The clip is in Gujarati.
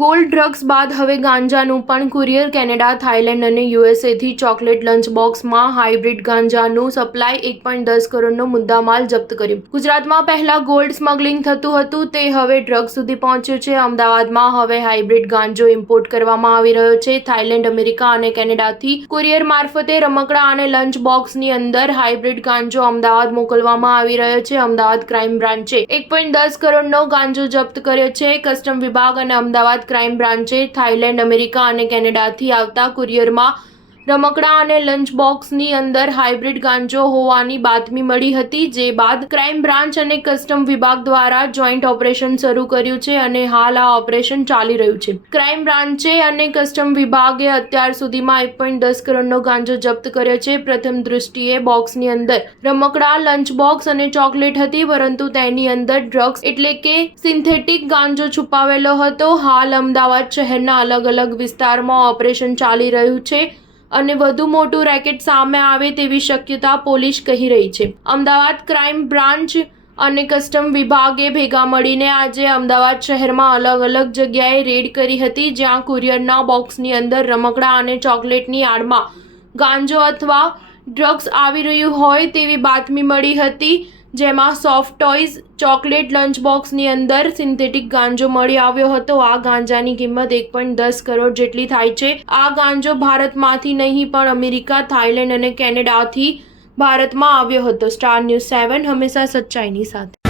ગોલ્ડ ડ્રગ્સ બાદ હવે ગાંજાનું પણ કુરિયર કેનેડા, થાઇલેન્ડ અને યુએસએથી ચોકલેટ લંચ બોક્સમાં હાઇબ્રિડ ગાંજાનું સપ્લાય 1.10 કરોડનો મુદ્દામાલ જપ્ત કર્યો. ગુજરાતમાં પહેલા ગોલ્ડ સ્મગલિંગ થતું હતું તે હવે ડ્રગ્સ સુધી પહોંચ્યું છે. અમદાવાદમાં હવે હાઇબ્રિડ ગાંજો ઇમ્પોર્ટ કરવામાં આવી રહ્યો છે. થાઇલેન્ડ, અમેરિકા અને કેનેડાથી કુરિયર મારફતે રમકડા અને લંચ બોક્સની અંદર હાઇબ્રિડ ગાંજો અમદાવાદ મોકલવામાં આવી રહ્યો છે. અમદાવાદ ક્રાઇમ બ્રાન્ચે 1.10 કરોડનો ગાંજો જપ્ત કર્યો છે. કસ્ટમ વિભાગ અને અમદાવાદ ક્રાઇમ બ્રાન્ચે થાઇલેન્ડ, અમેરિકા અને કેનેડાથી આવતા કુરિયરમાં રમકડા અને લંચ બોક્સની અંદર હાઇબ્રિડ ગાંજો હોવાની બાતમી મળી હતી. જે બાદ ક્રાઇમ બ્રાન્ચ અને કસ્ટમ વિભાગ દ્વારા જોઈન્ટ ઓપરેશન શરૂ કર્યું છે અને હાલ આ ઓપરેશન ચાલી રહ્યું છે. ક્રાઇમ બ્રાન્ચે અને કસ્ટમ વિભાગે અત્યાર સુધીમાં 1.10 કરોડનો ગાંજો જપ્ત કર્યો છે. પ્રથમ દૃષ્ટિએ બોક્સની અંદર રમકડા, લંચ બોક્સ અને ચોકલેટ હતી, પરંતુ તેની અંદર ડ્રગ્સ એટલે કે સિન્થેટિક ગાંજો છુપાવેલો હતો. હાલ અમદાવાદ શહેરના અલગ અલગ વિસ્તારમાં ઓપરેશન ચાલી રહ્યું છે અને વધુ મોટું રેકેટ સામે આવે તેવી શક્યતા પોલીસ કહી રહી છે. અમદાવાદ ક્રાઇમ બ્રાન્ચ અને કસ્ટમ વિભાગે ભેગા મળીને આજે અમદાવાદ શહેરમાં અલગ અલગ જગ્યાએ રેડ કરી હતી, જ્યાં કુરિયરના બોક્સની અંદર રમકડા અને ચોકલેટની આડમાં ગાંજો અથવા ડ્રગ્સ આવી રહ્યું હોય તેવી બાતમી મળી હતી. જેમાં સોફ્ટ ટોયઝ, ચોકલેટ, લંચ બોક્સની અંદર સિન્થેટિક ગાંજો મળી આવ્યો હતો. આ ગાંજાની કિંમત 1.10 કરોડ જેટલી થાય છે. આ ગાંજો ભારતમાંથી નહીં પણ અમેરિકા, થાઇલેન્ડ અને કેનેડાથી ભારતમાં આવ્યો હતો. સ્ટાર ન્યૂઝ 7 હંમેશા સચ્ચાઈની સાથે.